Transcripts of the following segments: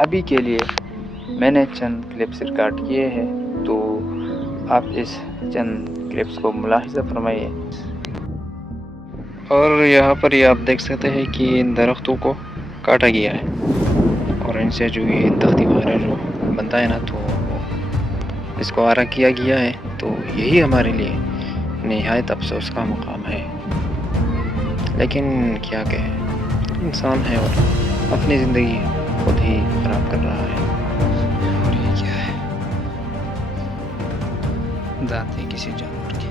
अभी के लिए मैंने चंद क्लिप्स रिकॉर्ड किए हैं, तो आप इस चंद क्लिप्स को मुलाहिज़ा फरमाइए। और यहाँ पर ये आप देख सकते हैं कि इन दरख्तों को काटा गया है और इनसे जो ये तख्ती वगैरह जो बनता है ना, तो इसको आरा किया गया है। तो यही हमारे लिए निहायत अफसोस का मुकाम है, लेकिन क्या कहें, इंसान है और अपनी ज़िंदगी खुद ही ख़राब कर रहा है। और ये क्या है, दांत है किसी जानवर के।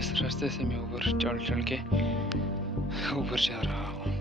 इस रास्ते से मैं ऊपर चढ़ के ऊपर जा रहा हूँ।